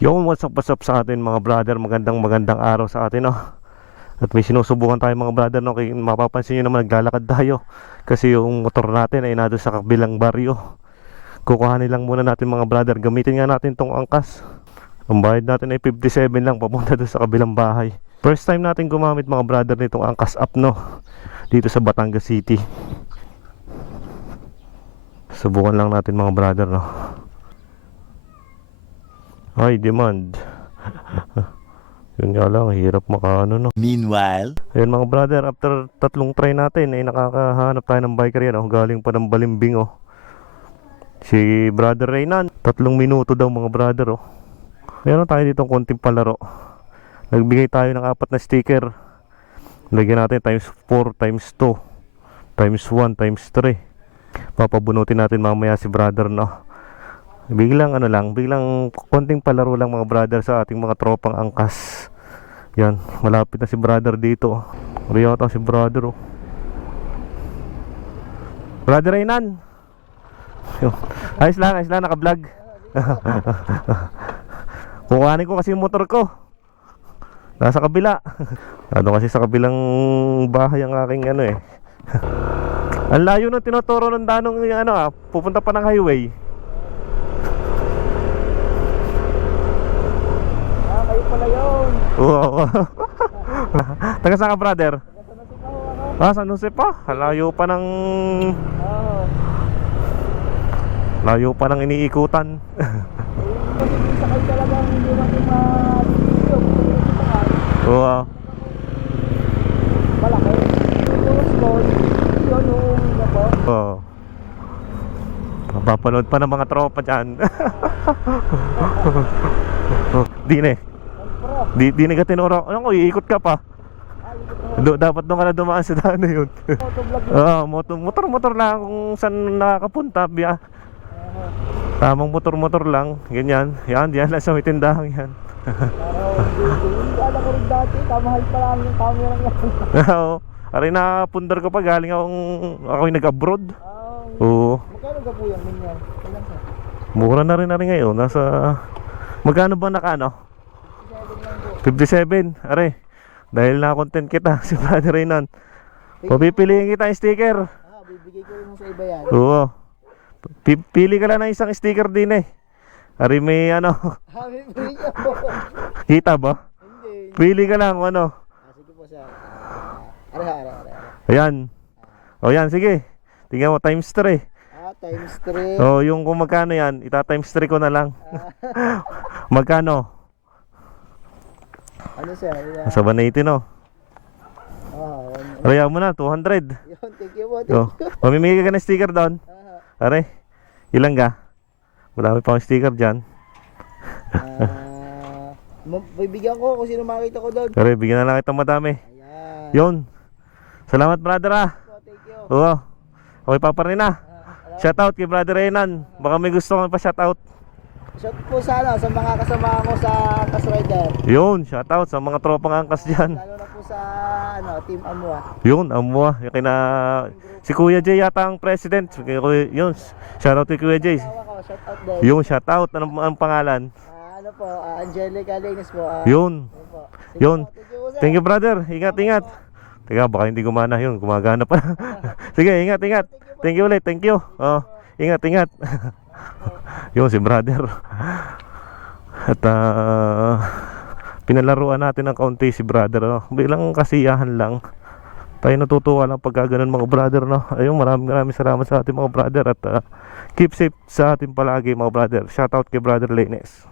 Yung what's up sa atin mga brother, magandang araw sa atin, no? At may sinusubukan tayo mga brother, no? Kaya mapapansin nyo naman naglalakad tayo kasi yung motor natin ay nado sa kabilang baryo. Kukuhanin lang muna natin mga brother, gamitin nga natin tong angkas. Ang bayad natin ay 57 lang papunta doon sa kabilang bahay. First time natin gumamit mga brother nitong angkas up, no? Dito sa Batangas City. Subukan lang natin mga brother, no? High demand. Yun nga lang, hirap makaano, no? Meanwhile, Ayan mga brother, after tatlong try natin ay nakakahanap tayo ng biker yan, oh. Galing pa ng Balimbing, oh. Si brother Reynan, 3 minuto daw mga brother, oh. Meron tayo ditong konting palaro. Nagbigay tayo ng 4 na sticker. Lagyan natin times 4, times 2, times 1, times 3. Papabunutin natin mamaya si brother, no? Biglang biglang konting palaro lang mga brother sa ating mga tropang angkas. Yan, malapit na si brother dito. Riyata si brother, oh. Brother Reynan. Ayos lang, naka-vlog. Kukuhanin ko kasi yung motor ko. Nasa kabila. Kasi sa kabilang bahay ang aking eh. Ang layo ng tinuturo ng danong pupunta pa ng highway. Kayo pala yun. Oo. Taga saan ka brother? San Jose pa? Layo pa ng layo pa ng iniikutan. Sakay talagang hindi natin ma-video. Oo. Malaki. Yung small. Yun yung po. Oo. Papapanood pa ng mga tropa dyan. Di na ka tinuro. Ano ko, iikot ka pa. Dapat doon ka na dumaan sa daan na yun. Motor lang kung saan nakakapunta. Tamang motor lang. Ganyan. Yan lang sa may tindahan yan. Hindi alam ko rin dati. Kamahal pa lang yung camera niya. Oo. Aray na pundar ko pa. Galing ako'y nag-abroad. Oo. Magkano ka po yan? Minyan? Ilan siya? Mura na rin ngayon. Nasa magkano ba 57. Are. Dahil na-content kita si brother Reynan. Papipiliin kita yung sticker. Bibigay ko rin sa iba yan. Oo. Pili ka lang ng isang sticker din eh. Are may Bibigay ko. kita ba? Hindi. Pili ka lang Sige po siya. Are. Ayan. O yan, sige. Tingnan mo, times 3. Times 3. O yung kung magkano yan, ita-times 3 ko na lang. Magkano? Ano siya? Nasa 180, no? Raya mo na, 200. Yun, thank you po. O, mamimigay ka ng sticker doon. Are, ilang ka? Marami pa akong sticker dyan. Bibigyan ko kung sino makita ko doon. Are, bigyan na lang kitang madami. Ayan. Yun. Salamat brother, ah. Thank you. Oo. Okay pa rin ah. Shoutout kay brother Renan. Baka may gusto kang pa-shoutout. Shout po sa mga kasama ko sa Angkas Rider. Yun, shoutout sa mga tropang angkas dyan. Lalo na po sa Team Amwa. Yun, amwa. Yung si Kuya Jay yata ang president. Yun, shoutout kay Kuya Jay. Shout out din. Yung shoutout, anong pangalan? Ano po, Angelica Linis po. Yun. Po. Sige Yun. po, thank you po, sir. Thank you brother. Ingat. Teka, baka hindi gumana yun. Gumagana pa. Sige, ingat. Thank you ulit. Thank you. Oh, ingat. Yun si brother. At pinalaruan natin ng kaunti si brother, no? Bilang kasiyahan lang. Tayo natutuwa lang pagka ganun mga brother, no? Ayun, maraming salamat sa ating mga brother. At keep safe sa ating palagi mga brother. Shoutout kay brother Lenes.